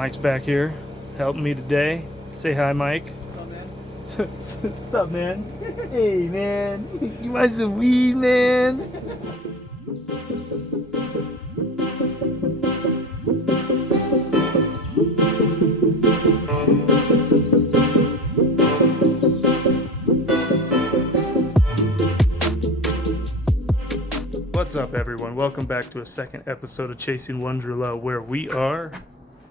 Mike's back here helping me today. Say hi, Mike. What's up, man? What's up, man? Hey, man. You want some weed, man? What's up, everyone? Welcome back to a second episode of Chasing Wonderla, where we are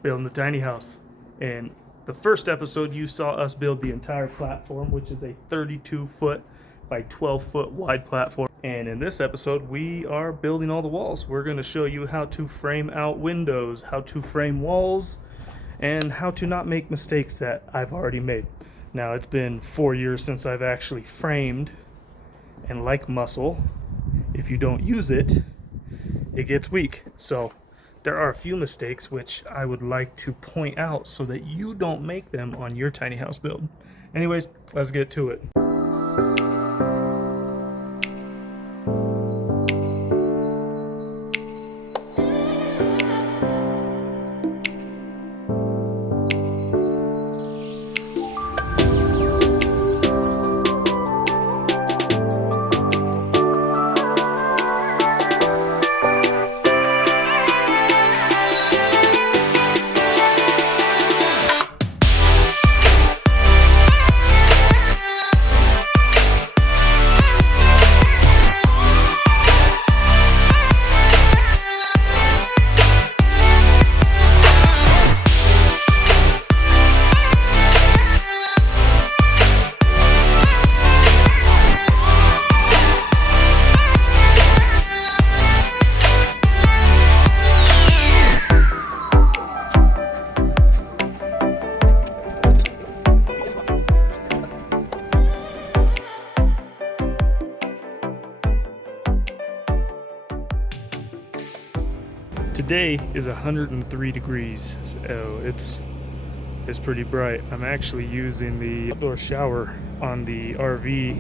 building the tiny house. And the first episode, you saw us build the entire platform, which is a 32-foot by 12-foot wide platform. And in this episode, we are building all the walls. We're going to show you how to frame out windows, how to frame walls, and how to not make mistakes that I've already made. Now, it's been 4 years since I've actually framed, and like muscle, if you don't use it, it gets weak. So there are a few mistakes which I would like to point out so that you don't make them on your tiny house build. Anyways, let's get to it. Today is 103 degrees, so it's pretty bright. I'm actually using the outdoor shower on the RV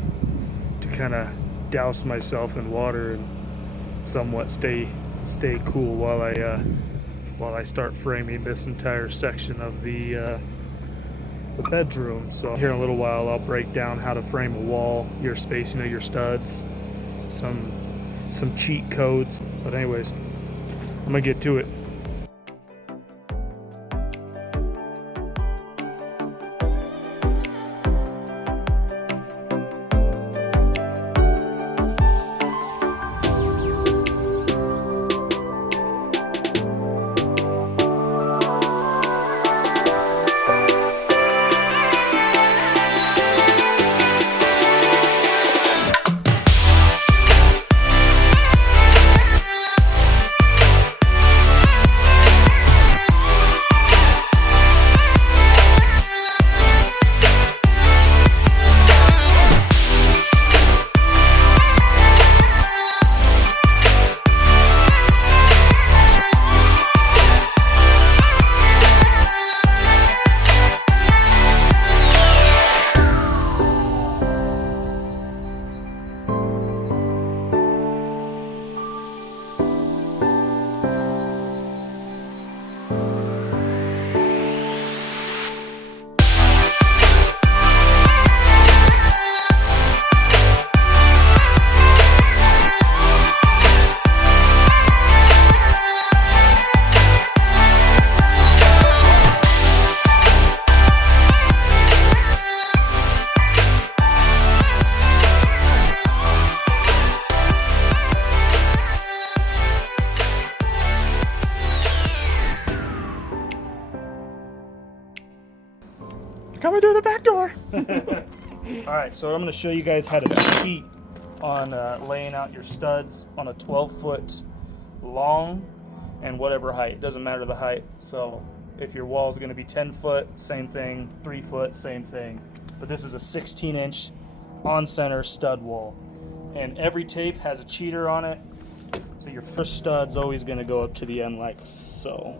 to kind of douse myself in water and somewhat stay cool while I start framing this entire section of the bedroom. So here in a little while, I'll break down how to frame a wall, your space, your studs, some cheat codes. But anyways, I'm gonna get to it. Coming through the back door. Alright, so I'm going to show you guys how to cheat on laying out your studs on a 12-foot long and whatever height. It doesn't matter the height. So if your wall is going to be 10 foot, same thing. 3 foot, same thing. But this is a 16-inch on-center stud wall. And every tape has a cheater on it. So your first stud's always going to go up to the end like so.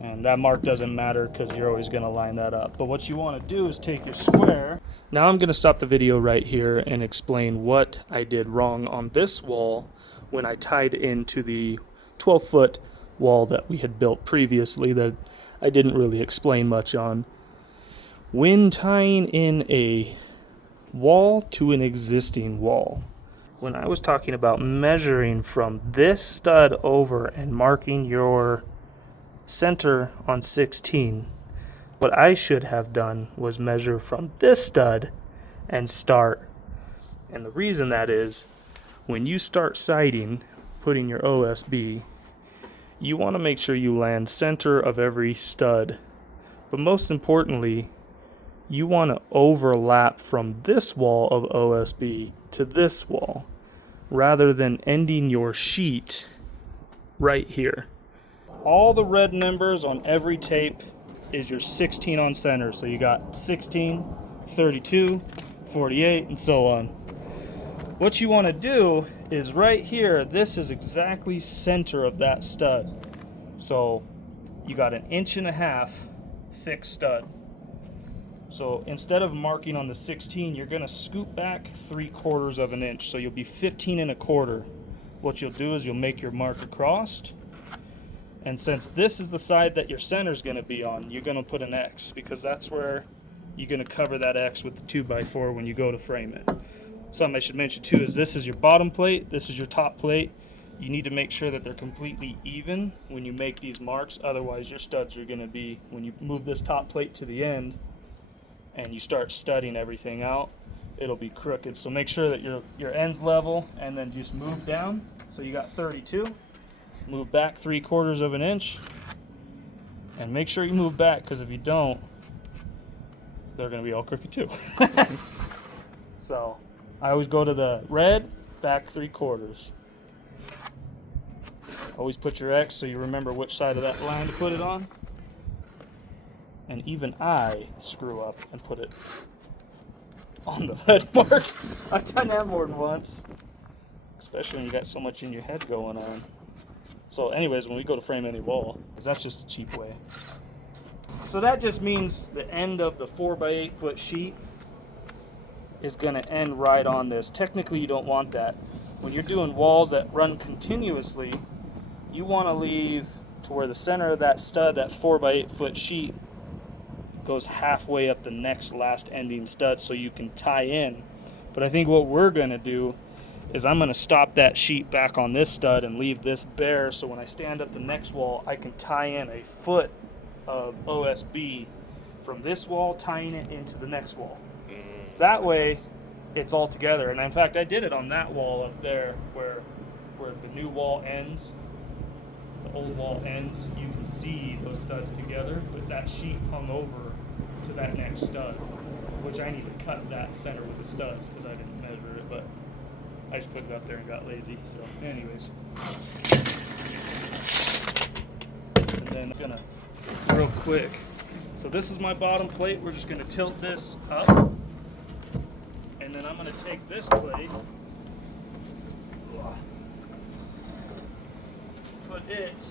And that mark doesn't matter because you're always going to line that up. But what you want to do is take your square. Now I'm going to stop the video right here and explain what I did wrong on this wall when I tied into the 12-foot wall that we had built previously that I didn't really explain much on. When tying in a wall to an existing wall, when I was talking about measuring from this stud over and marking your center on 16, what I should have done was measure from this stud and start. And the reason that is, when you start sighting, putting your OSB, you want to make sure you land center of every stud. But most importantly, you want to overlap from this wall of OSB to this wall, rather than ending your sheet right here. All the red numbers on every tape is your 16 on center. So you got 16, 32, 48, and so on. What you want to do is right here, this is exactly center of that stud. So you got 1.5 inch thick stud. So instead of marking on the 16, you're going to scoop back 3/4 of an inch. So you'll be 15 1/4. What you'll do is you'll make your mark across. And since this is the side that your center is going to be on, you're going to put an X, because that's where you're going to cover that X with the 2x4 when you go to frame it. Something I should mention too is this is your bottom plate, this is your top plate. You need to make sure that they're completely even when you make these marks, otherwise your studs are going to be, when you move this top plate to the end and you start studding everything out, it'll be crooked. So make sure that your end's level, and then just move down. So you got 32, move back 3/4 of an inch, and make sure you move back, because if you don't, they're going to be all crooked too. So I always go to the red, back 3/4. Always put your X so you remember which side of that line to put it on. And even I screw up and put it on the red mark. I've done that more than once, especially when you got so much in your head going on. So anyways, when we go to frame any wall, because that's just a cheap way. So that just means the end of the 4x8 foot sheet is going to end right on this. Technically, you don't want that. When you're doing walls that run continuously, you want to leave to where the center of that stud, that 4x8 foot sheet, goes halfway up the next last ending stud so you can tie in. But I think what we're going to do is I'm going to stop that sheet back on this stud and leave this bare, so when I stand up the next wall, I can tie in a foot of OSB from this wall, tying it into the next wall. That way it's all together. And in fact, I did it on that wall up there where the new wall ends, the old wall ends. You can see those studs together, but that sheet hung over to that next stud, which I need to cut that center with the stud because I didn't measure it, but I just put it up there and got lazy. So anyways, and then I'm gonna real quick. So this is my bottom plate. We're just gonna tilt this up, and then I'm gonna take this plate, put it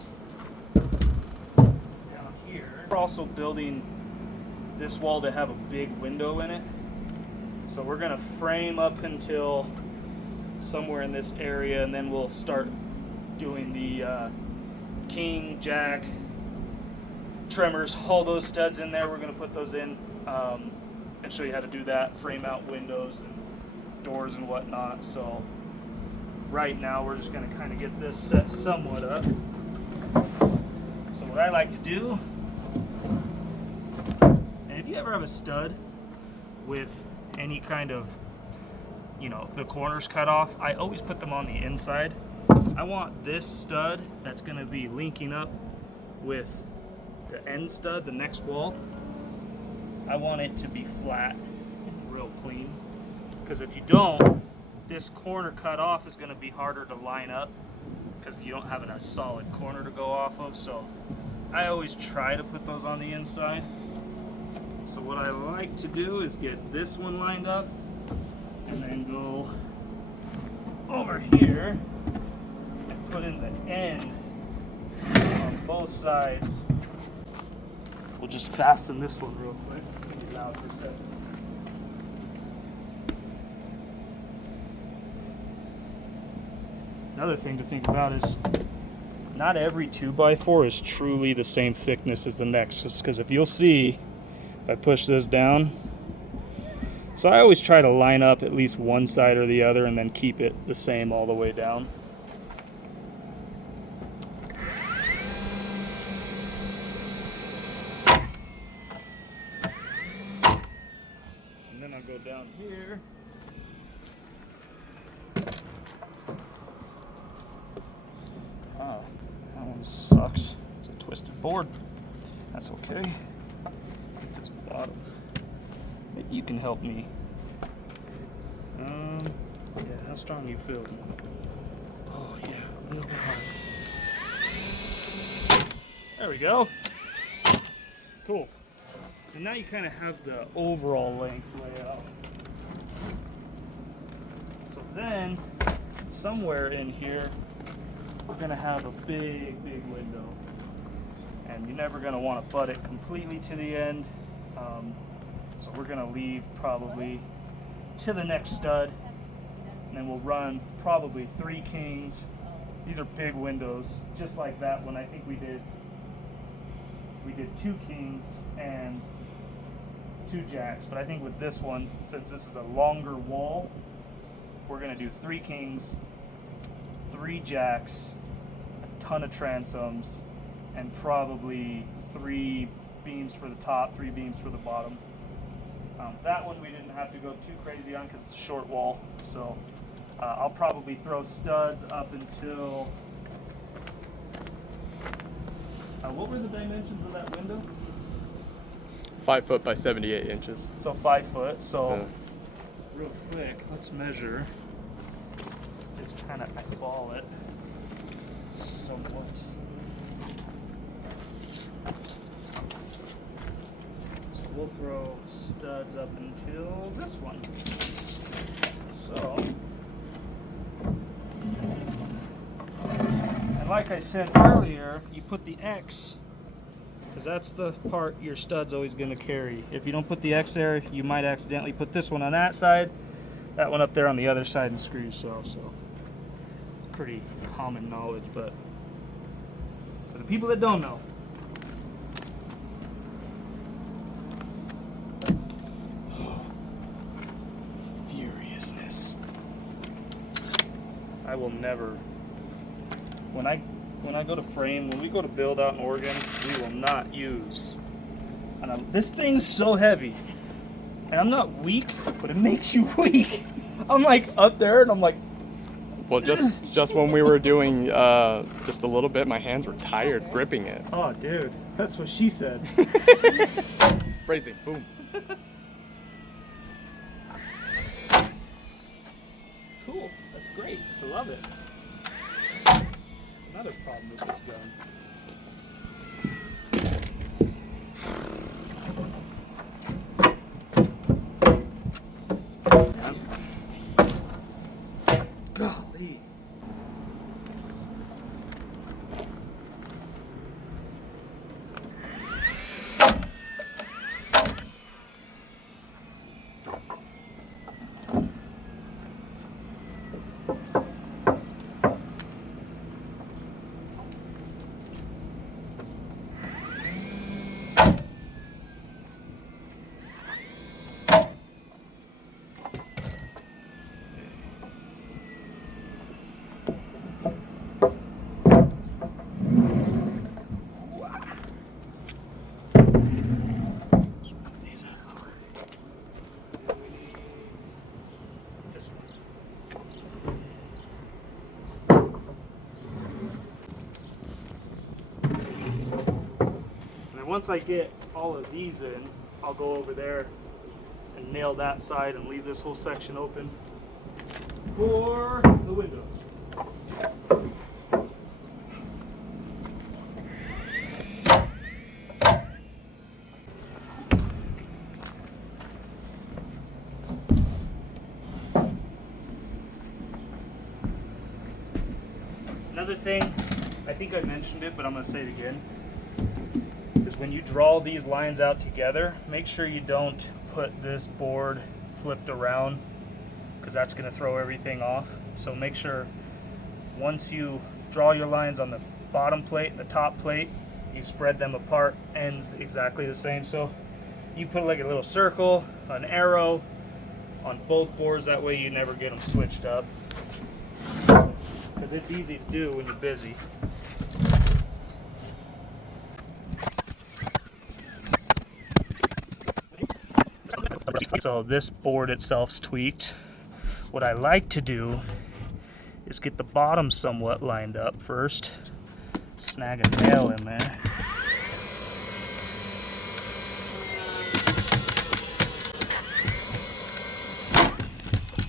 down here. We're also building this wall to have a big window in it. So we're gonna frame up until somewhere in this area, and then we'll start doing the king, jack, tremors, all those studs in there. We're gonna put those in and show you how to do that, frame out windows and doors and whatnot. So right now we're just gonna kind of get this set somewhat up. So what I like to do, and if you ever have a stud with any kind of, you know, the corners cut off, I always put them on the inside. I want this stud that's going to be linking up with the end stud, the next wall. I want it to be flat and real clean, because if you don't, this corner cut off is going to be harder to line up because you don't have a solid corner to go off of. So I always try to put those on the inside. So what I like to do is get this one lined up and then go over here and put in the end on both sides. We'll just fasten this one real quick. It's gonna be loud for a second. Another thing to think about is not every 2x4 is truly the same thickness as the next, just because if you'll see, if I push this down, so I always try to line up at least one side or the other and then keep it the same all the way down. And then I'll go down here. Oh, that one sucks. It's a twisted board. That's okay. This bottom. You can help me. Yeah, how strong you feel? Oh yeah, a little bit hard. There we go. Cool. And now you kind of have the overall length layout. So then, somewhere in here, we're gonna have a big window. And you're never gonna want to butt it completely to the end. So we're gonna leave probably to the next stud, and then we'll run probably 3 kings. These are big windows, just like that one. I think we did 2 kings and 2 jacks, but I think with this one, since this is a longer wall, we're gonna do 3 kings, 3 jacks, a ton of transoms, and probably 3 beams for the top, 3 beams for the bottom. That one we didn't have to go too crazy on because it's a short wall, so I'll probably throw studs up until, what were the dimensions of that window? 5 foot by 78 inches. So 5 foot, so real quick, let's measure, just kind of eyeball it somewhat. We'll throw studs up until this one. So, and like I said earlier, you put the X, because that's the part your stud's always going to carry. If you don't put the X there, you might accidentally put this one on that side, that one up there on the other side, and screw yourself. So, it's pretty common knowledge, but for the people that don't know, I will never, when I go to frame, when we go to build out in Oregon, we will not use, and this thing's so heavy, and I'm not weak, but it makes you weak. I'm like up there and I'm like, well, just when we were doing just a little bit, my hands were tired gripping it. Oh dude, that's what she said. Phrasing, boom. Cool, that's great. I love it. That's another problem with this gun. Golly. Once I get all of these in, I'll go over there and nail that side and leave this whole section open for the windows. Another thing, I think I mentioned it, but I'm going to say it again. When you draw these lines out together, make sure you don't put this board flipped around, because that's going to throw everything off. So make sure once you draw your lines on the bottom plate and the top plate, you spread them apart, ends exactly the same. So you put like a little circle, an arrow on both boards, that way you never get them switched up, because it's easy to do when you're busy. So this board itself's tweaked. What I like to do is get the bottom somewhat lined up first, snag a nail in there.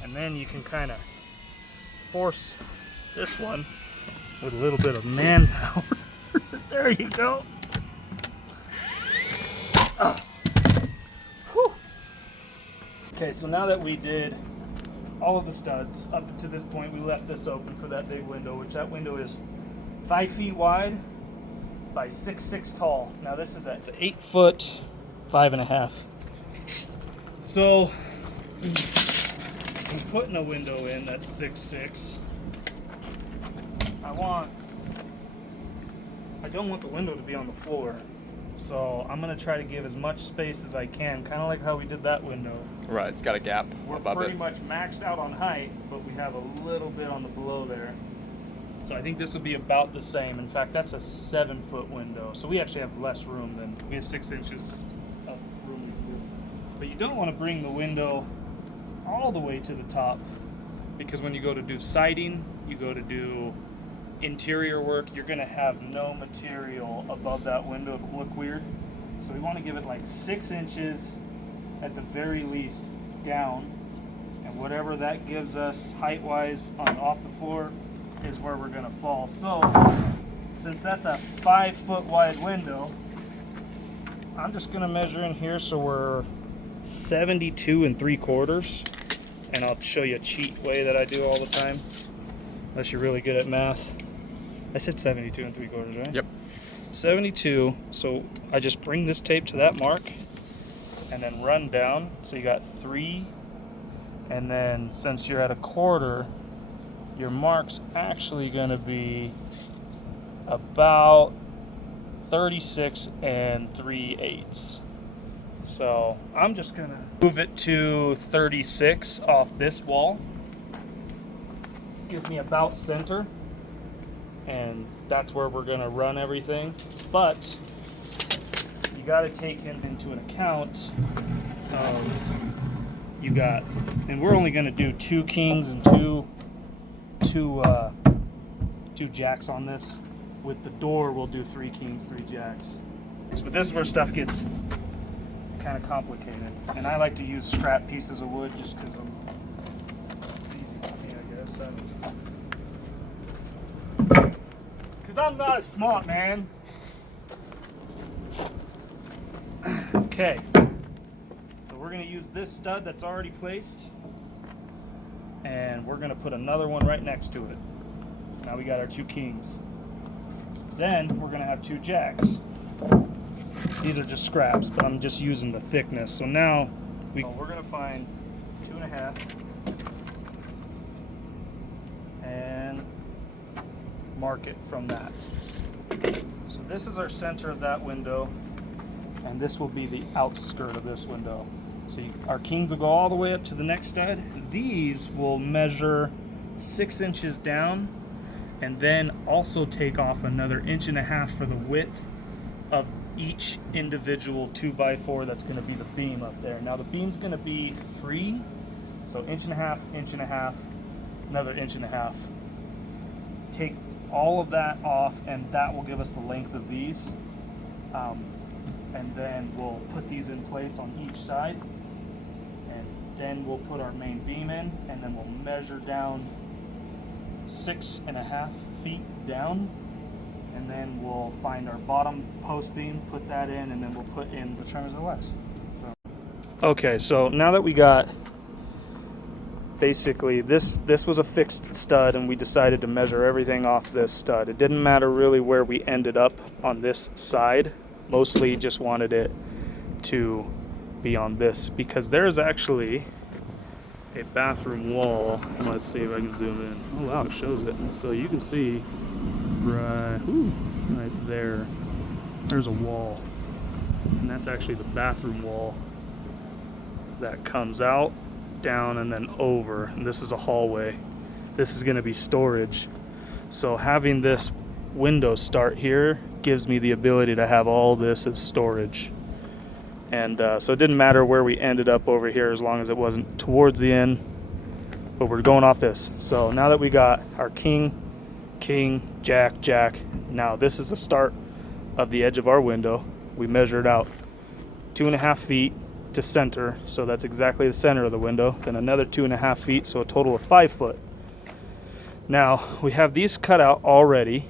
And then you can kind of force this one with a little bit of manpower. There you go. Whew. Okay, so now that we did all of the studs up to this point, we left this open for that big window, which that window is 5 feet wide by 6'6" tall. Now this is it's 8 foot 5.5. So I'm putting a window in that's 6'6". I don't want the window to be on the floor, so I'm gonna try to give as much space as I can, kind of like how we did that window. Right, it's got a gap We're above pretty it. much maxed out on height, but we have a little bit on the below there. So I think this will be about the same. In fact, that's a 7-foot window, so we actually have less room than we have 6 inches of room. But you don't want to bring the window all the way to the top, because when you go to do siding, you go to do interior work, you're going to have no material above that window. It'll look weird. So we want to give it like 6 inches at the very least down, and whatever that gives us height wise on off the floor is where we're going to fall. So since that's a 5-foot wide window, I'm just going to measure in here, so we're 72 3/4, and I'll show you a cheat way that I do all the time, unless you're really good at math. I said 72 3/4, right? Yep. 72. So I just bring this tape to that mark and then run down. So you got 3, and then since you're at a quarter, your mark's actually going to be about 36 3/8. So I'm just going to move it to 36 off this wall. Gives me about center, and that's where we're going to run everything. But you got to take into an account of and we're only going to do 2 kings and two jacks on this. With the door, we'll do 3 kings, 3 jacks. But this is where stuff gets kind of complicated, and I like to use scrap pieces of wood just because it's easy for me, I guess. Because I'm not as smart, man. Okay, so we're going to use this stud that's already placed, and we're going to put another one right next to it. So now we got our 2 kings. Then we're going to have 2 jacks. These are just scraps, but I'm just using the thickness. So now we're going to find 2.5 and mark it from that. So this is our center of that window, and this will be the outskirt of this window. So our kings will go all the way up to the next stud. These will measure 6 inches down, and then also take off another 1.5 inches for the width of each individual 2x4 that's going to be the beam up there. Now the beam's going to be 3, so 1.5 inches, 1.5 inches, another 1.5 inches. Take all of that off, and that will give us the length of these. And then we'll put these in place on each side, and then we'll put our main beam in, and then we'll measure down 6.5 feet down, and then we'll find our bottom post beam, put that in, and then we'll put in the trimmers of the west. Okay, so now that we got basically this was a fixed stud, and we decided to measure everything off this stud. It didn't matter really where we ended up on this side. Mostly just wanted it to be on this, because there's actually a bathroom wall. Let's see if I can zoom in. Oh wow, it shows it. So you can see right there. There's a wall, and that's actually the bathroom wall that comes out, down, and then over. And this is a hallway. This is going to be storage. So having this window start here gives me the ability to have all this as storage. And so it didn't matter where we ended up over here as long as it wasn't towards the end. But we're going off this. So now that we got our king, jack, jack, now this is the start of the edge of our window. We measured out 2.5 feet to center, so that's exactly the center of the window. Then another 2.5 feet, so a total of 5 foot. Now we have these cut out already.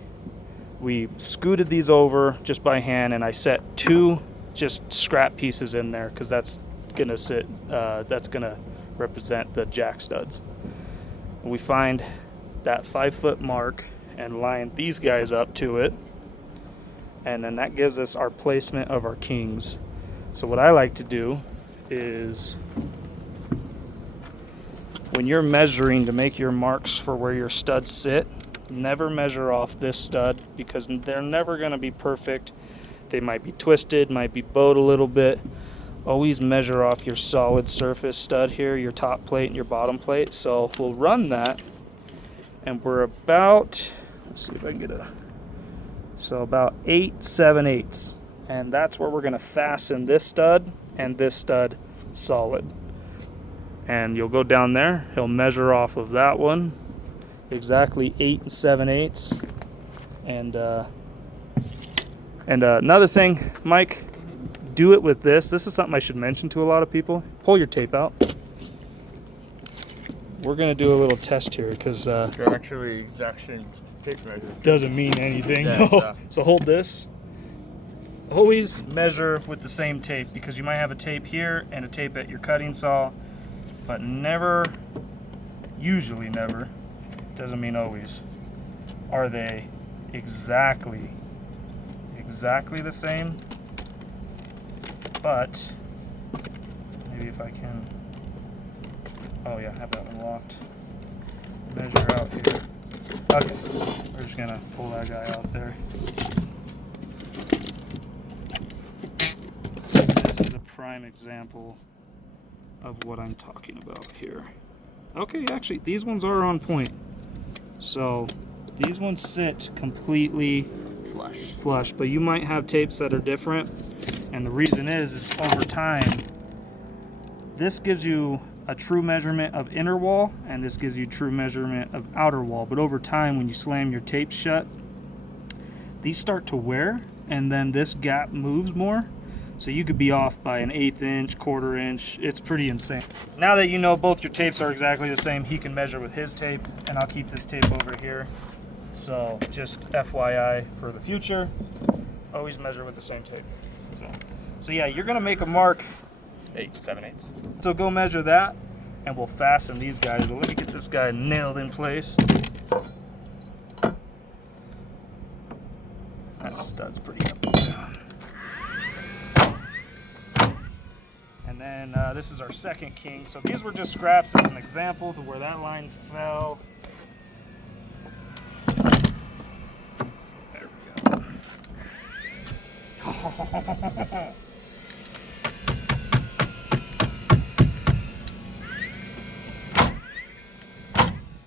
We scooted these over just by hand, and I set 2 just scrap pieces in there because that's gonna sit. That's gonna represent the jack studs. We find that 5 foot mark and line these guys up to it, and then that gives us our placement of our kings. So what I like to do is, when you're measuring to make your marks for where your studs sit, never measure off this stud because they're never going to be perfect. They might be twisted, might be bowed a little bit. Always measure off your solid surface stud here, your top plate and your bottom plate. So we'll run that, and we're about, let's see if I can get about 8 7/8, and that's where we're going to fasten this stud and this stud solid. And you'll go down there, he'll measure off of that one exactly 8 7/8. And another thing, Mike, do it with this. This is something I should mention to a lot of people. Pull your tape out. We're gonna do a little test here because You're actually exaction tape measure. doesn't mean anything. Yeah, yeah. So hold this. Always measure with the same tape, because you might have a tape here and a tape at your cutting saw, but never, usually never, doesn't mean always, are they exactly the same. But maybe if I can, oh yeah, I have that one locked. Measure out here. Okay, we're just gonna pull that guy out there. This is a prime example of what I'm talking about here. Okay, actually, these ones are on point. So these ones sit completely flush, but you might have tapes that are different. And the reason is over time, this gives you a true measurement of inner wall, and this gives you true measurement of outer wall. But over time, when you slam your tapes shut, these start to wear, and then this gap moves more. So you could be off by 1/8 inch, 1/4 inch. It's pretty insane. Now that you know both your tapes are exactly the same, he can measure with his tape, and I'll keep this tape over here. So just FYI for the future, always measure with the same tape. So yeah, you're gonna make a mark 8 7/8. So go measure that, and we'll fasten these guys. But let me get this guy nailed in place. That stud's pretty up and down. And then this is our second king. So these were just scraps as an example to where that line fell. There we go.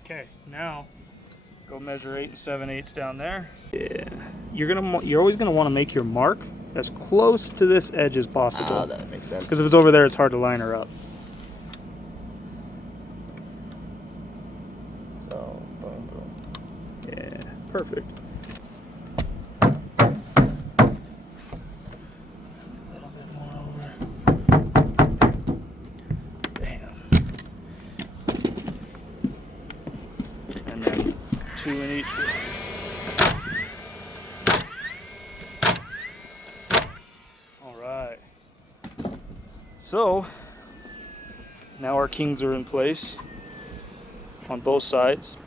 Okay, now go measure 8 7/8 down there. Yeah, you're always gonna want to make your mark as close to this edge as possible. Ah, that makes sense. Because if it's over there, it's hard to line her up. So, boom, boom. Yeah, perfect. In each way. All right. So now our kings are in place on both sides,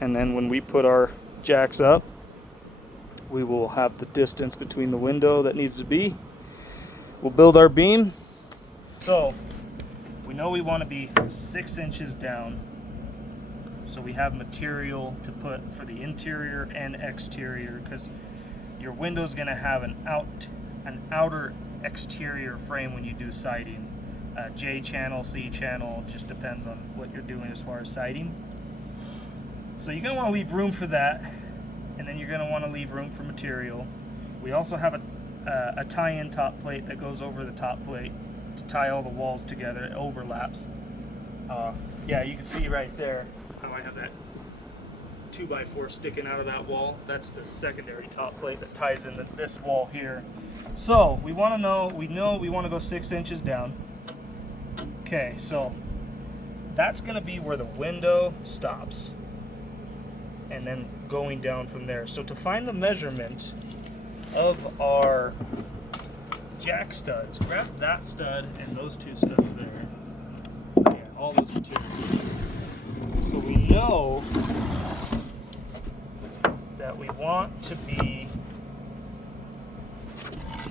and then when we put our jacks up, we will have the distance between the window that needs to be. We'll build our beam. So we know we want to be 6 inches down. so we have material to put for the interior and exterior, because your window's going to have an outer exterior frame when you do siding. J channel, C channel, just depends on what you're doing as far as siding. So you're going to want to leave room for that, and then you're going to want to leave room for material. We also have a tie-in top plate that goes over the top plate to tie all the walls together. It overlaps. Yeah, you can see right there how I have that 2x4 sticking out of that wall. That's the secondary top plate that ties into this wall here. So we want to know, we want to go 6 inches down. Okay, so that's going to be where the window stops, and then going down from there. So to find the measurement of our jack studs, grab that stud and those 2 studs there. Yeah, all those materials. So we know that we want to be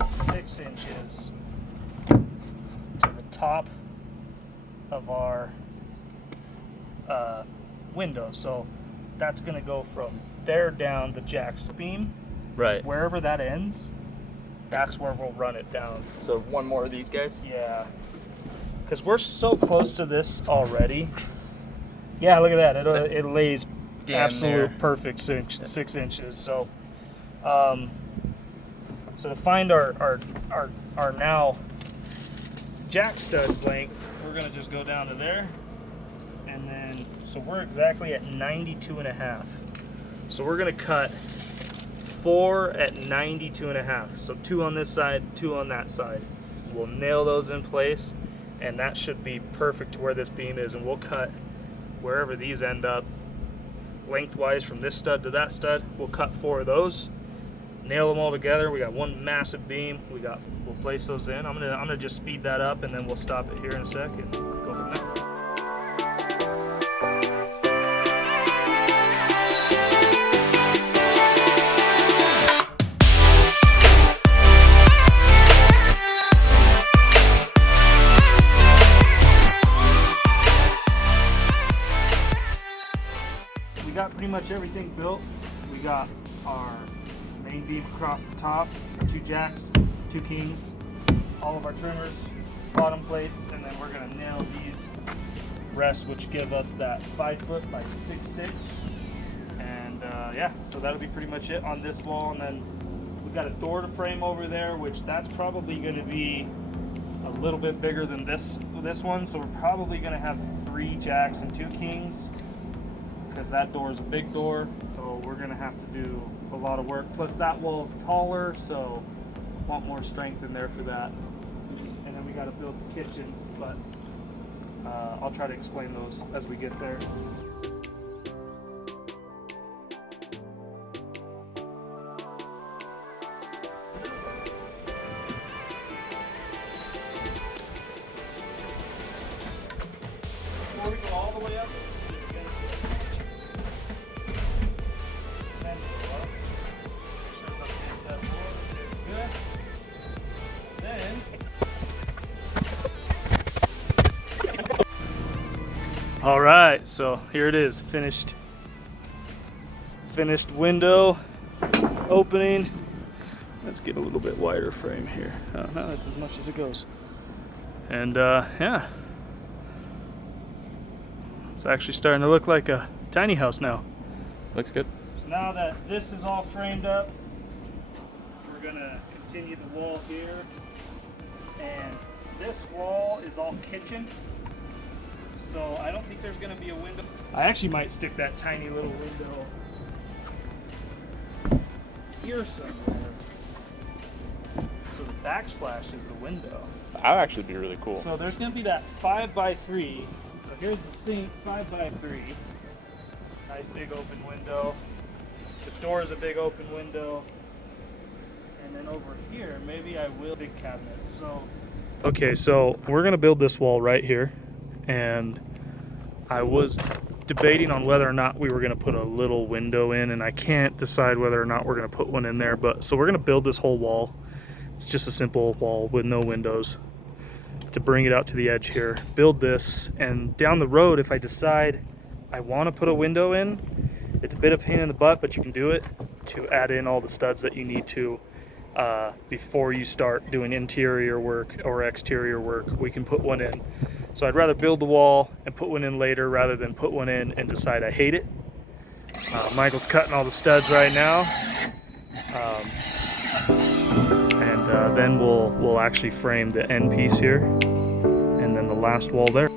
6 inches to the top of our window. So that's going to go from there down the jack's beam. Right. Wherever that ends, that's where we'll run it down. So one more of these guys? Yeah. Because we're so close to this already. Yeah, look at that. It lays Damn absolute near. perfect 6 inches. So, so to find our now jack studs length, we're gonna just go down to there, and then so we're exactly at 92.5. So we're gonna cut 4 at 92.5. So 2 on this side, 2 on that side. We'll nail those in place, and that should be perfect to where this beam is. And we'll cut wherever these end up lengthwise from this stud to that stud. We'll cut 4 of those, nail them all together. We got one massive beam. We'll place those in. I'm gonna just speed that up, and then we'll stop it here in a sec and go from there. We got pretty much everything built. We got our main beam across the top, 2 jacks, 2 kings, all of our trimmers, bottom plates, and then we're gonna nail these rests, which give us that 5 foot by 6'6". And yeah, so that'll be pretty much it on this wall. And then we got a door to frame over there, which that's probably gonna be a little bit bigger than this one. So we're probably gonna have 3 jacks and 2 kings, because that door is a big door, so we're gonna have to do a lot of work. Plus that wall is taller, so want more strength in there for that. And then we got to build the kitchen, but I'll try to explain those as we get there. Before we go all the way up, all right, so here it is, finished window opening. Let's get a little bit wider frame here. No, that's as much as it goes. And yeah, it's actually starting to look like a tiny house now. Looks good. So now that this is all framed up, we're gonna continue the wall here. And this wall is all kitchen, so I don't think there's gonna be a window. I actually might stick that tiny little window here somewhere, so the backsplash is the window. That would actually be really cool. So there's gonna be that 5x3. So here's the sink, 5x3. Nice big open window. The door is a big open window. And then over here, maybe I will big cabinet. So okay, so we're gonna build this wall right here, and I was debating on whether or not we were gonna put a little window in, and I can't decide whether or not we're gonna put one in there. But so we're gonna build this whole wall. It's just a simple wall with no windows to bring it out to the edge here. Build this, and down the road, if I decide I want to put a window in. It's a bit of a pain in the butt, but you can do it to add in all the studs that you need to before you start doing interior work or exterior work. We can put one in. So I'd rather build the wall and put one in later rather than put one in and decide I hate it. Michael's cutting all the studs right now. And then we'll actually frame the end piece here and then the last wall there.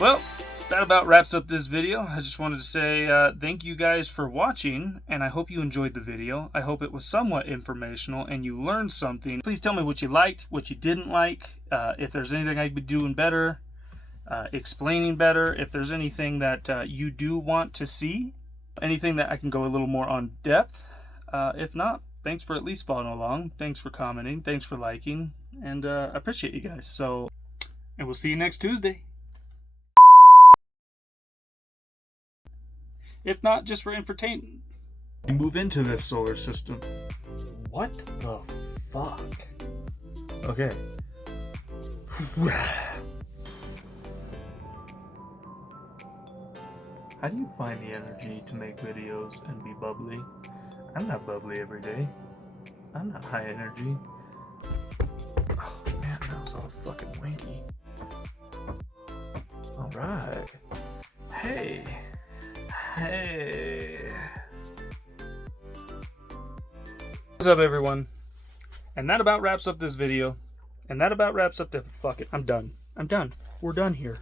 Well, that about wraps up this video. I just wanted to say thank you guys for watching, and I hope you enjoyed the video. I hope it was somewhat informational and you learned something. Please tell me what you liked, what you didn't like, if there's anything I could be doing better, explaining better, if there's anything that you do want to see, anything that I can go a little more on depth. If not, thanks for at least following along. Thanks for commenting. Thanks for liking. And I appreciate you guys. And we'll see you next Tuesday. If not, just for entertainment. Move into this solar system. What the fuck? Okay. How do you find the energy to make videos and be bubbly? I'm not bubbly every day. I'm not high energy. Oh man, that was all fucking wanky. Alright. Hey. Hey. What's up, everyone? And that about wraps up this video. And that about wraps up the... Fuck it. I'm done. We're done here.